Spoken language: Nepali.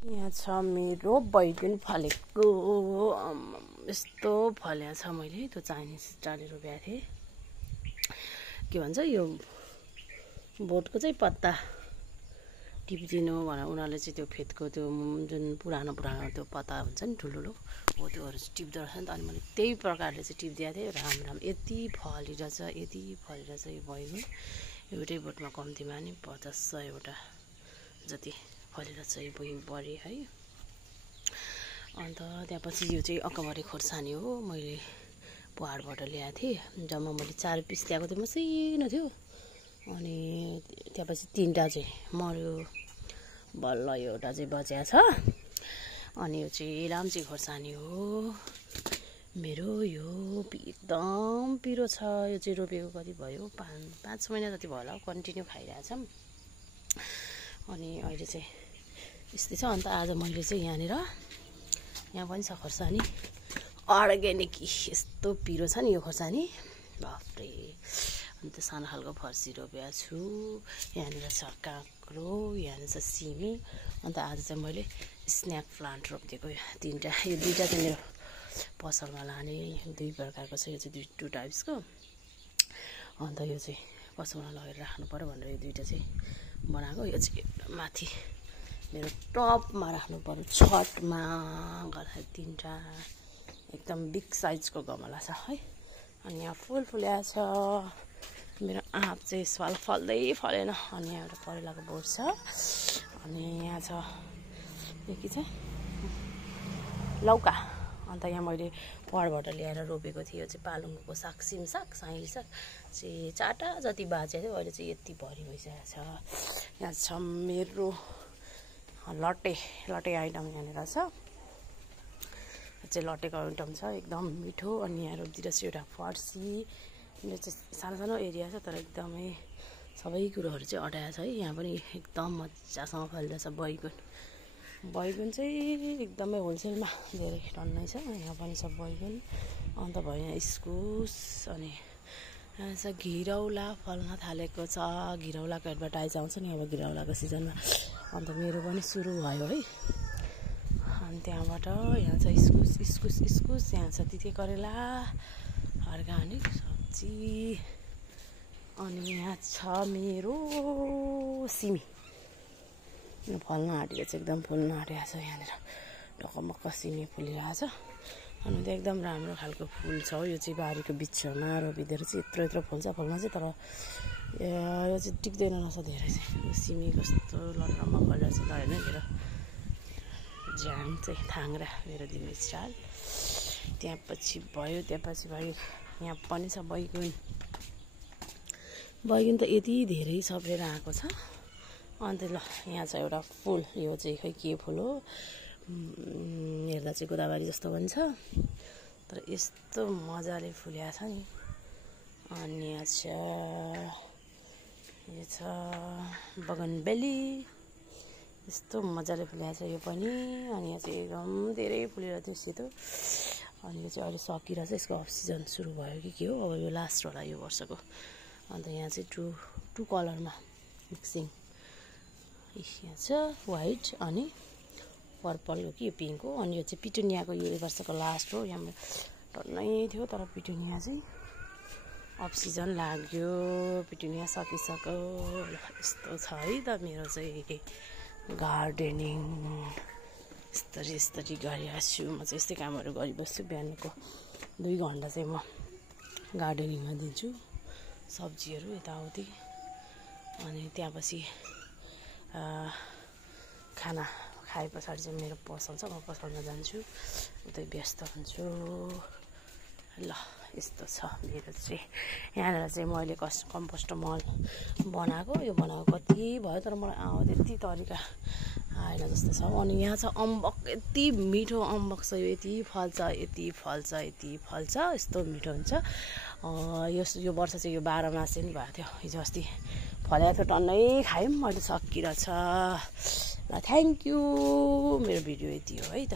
यहाँ छ मेरो बैगुन फलेको यस्तो फल्या छ। मैले त्यो चाइनिज स्टारले रोपेको थिएँ। के भन्छ यो बोटको चाहिँ पत्ता टिपिदिनु भनेर उनीहरूले चाहिँ त्यो फेदको त्यो जुन पुरानो त्यो पत्ता हुन्छ नि ठुल्ठुलो हो त्योहरू चाहिँ टिप्दो रहेछ नि त। अनि मैले त्यही प्रकारले चाहिँ टिपिदिएको थिएँ। राम्रो यति फलिरहेछ यो बैगुन। एउटै बोटमा कम्तीमा नि 50-100वटा जति फलिरहेछ यो बढी है। अन्त त्यसपछि यो चाहिँ अकबरी खोर्सानी हो। मैले पहाडबाट ल्याएको थिएँ। जम्मा मैले 4 पिस ल्याएको थिएँ, मसिनो थियो। अनि त्यसपछि 3टा चाहिँ मर्यो। बल्ल एउटा चाहिँ बचिया छ। अनि यो चाहिँ लाम्चे खोर्सानी हो मेरो। यो एकदम पिरो छ। यो चाहिँ रोपेको कति भयो 5 महिना जति भयो होला, कन्टिन्यू खाइरहेछौँ। अनि अहिले चाहिँ यस्तै छ। अन्त आज मैले चाहिँ यहाँ पनि छ खोर्सानी अर्ग्यानिक। यस्तो पिरो छ नि यो खोर्सानी, बाफ्रे। अन्त सानो खालको फर्सी रोपेको छु। यहाँनिर छ काँक्रो, यहाँनिर छ सिमी। अन्त आज चाहिँ मैले स्न्याक प्लान्ट रोपिदिएको 3टा। यो 2टा चाहिँ मेरो पसलमा लाने 2 प्रकारको छ। यो चाहिँ 2 टाइप्सको। अन्त यो चाहिँ पसलमा लगेर राख्नु पर्यो भनेर यो 2टा चाहिँ बनाएको। यो चाहिँ माथि मेरो टपमा राख्नु पर्यो, छतमा गर्दा 3टा एकदम बिग साइजको गमला छ है। अनि यहाँ फुल फुल्या छ। मेरो आँप चाहिँ यसपाल फलेन। अनि यहाँ एउटा करेलाको बोट छ। अनि यहाँ छ यो के चाहिँ लौका। अन्त यहाँ मैले पहाडबाट ल्याएर रोपेको थिएँ। यो चाहिँ पालुङको साग, सिम साग, साइली साग चाहिँ 4टा जति बाँचेको थियो। अहिले चाहिँ यति भरि भइसकेको छ। यहाँ छ मेरो लट्टे आइटम। यहाँनिर छ चाहिँ लट्टेको आइटम छ, एकदम मिठो। अनि यहाँ रोपिदिएर चाहिँ एउटा फर्सी। यो चाहिँ सानो एरिया छ तर एकदमै सबै कुरोहरू चाहिँ अटाएको छ है। यहाँ पनि एकदम मजासँग फलिरहेछ बैगुन चाहिँ एकदमै होलसेलमा धेरै टन्नै छ। यहाँ पनि छ बैगुन। अन्त भयो यहाँ इस्कुस। अनि यहाँ छ घिरौला फल्न थालेको छ। घिरौलाको एडभर्टाइज आउँछ नि अब घिरौलाको सिजनमा। अन्त मेरो पनि सुरु भयो है। अनि त्यहाँबाट यहाँ छ इस्कुस। यहाँ छ तिते करेला अर्ग्यानिक सब्जी। अनि यहाँ छ मेरो सिमी फल्न आँटेको छ, एकदम फुल्न आँटेको छ। यहाँनिर ढकमक्क सिमी फुलिरहेछ। अनि त्यो एकदम राम्रो खालको फुल छ। यो चाहिँ बारीको बिचमा रोपिदिएर चाहिँ यत्रो फुल्छ। फुल्न चाहिँ तर यो चाहिँ टिक्दैन रहेछ धेरै चाहिँ। सिमी कस्तो लड्रमा फलिरहेछ त होइन। मेरो ज्याङ चाहिँ थाङ्रा मेरो दिने स्टाइल। त्यहाँपछि भयो यहाँ पनि छ बैगुन त यति धेरै सप्रेर आएको छ। अन्त ल यहाँ छ एउटा फुल। यो चाहिँ खै के फुल हो, हेर्दा चाहिँ गोदावरी जस्तो पनि छ तर यस्तो मजाले फुलेको छ नि। अनि यहाँ छ यो छ बगनबेली, यस्तो मजाले फुलेको छ यो पनि। अनि यहाँ चाहिँ एकदम धेरै फुलेर थियो सेतो। अनि यो चाहिँ अहिले सकिरहेछ, यसको अफ सिजन सुरु भयो कि के हो। अब यो लास्ट होला यो वर्षको। अन्त यहाँ चाहिँ टु कलरमा मिक्सिङ। यहाँ छ वाइट अनि पर्पल हो कि पिङ्क हो। अनि यो चाहिँ पिटुनियाको यो वर्षको लास्ट हो। यहाँ टन्नै थियो तर पिटुनिया चाहिँ अफ सिजन लाग्यो। पिटुनिया सकिसक्यो। यस्तो छ है त मेरो चाहिँ गार्डनिङ। यस्तरी गरिरहेको छु म चाहिँ। यस्तै कामहरू गरिबस्छु। बिहानको 2 घन्टा चाहिँ म गार्डनिङमा दिन्छु, सब्जीहरू यताउति। अनि त्यहाँपछि खाना खाए पछाडि चाहिँ मेरो पसल छ, म पसलमा जान्छु, उतै व्यस्त हुन्छु। ल यस्तो छ मेरो चाहिँ। यहाँनिर चाहिँ मैले कम्पोस्ट मल बनाएको। यो बनाएको कति भयो तर मलाई त्यति तरिका आएन जस्तो छ। अनि यहाँ छ अम्बक। यति मिठो अम्बक छ यो। यति फल्छ यस्तो मिठो हुन्छ। यो वर्ष चाहिँ यो 12 मासे नि भएको थियो। हिजो अस्ति फलेको थियो, टन्नै खायौँ। अहिले सकिरहेछ। ल थ्याङ्क यू। मेरो भिडियो यति हो है त।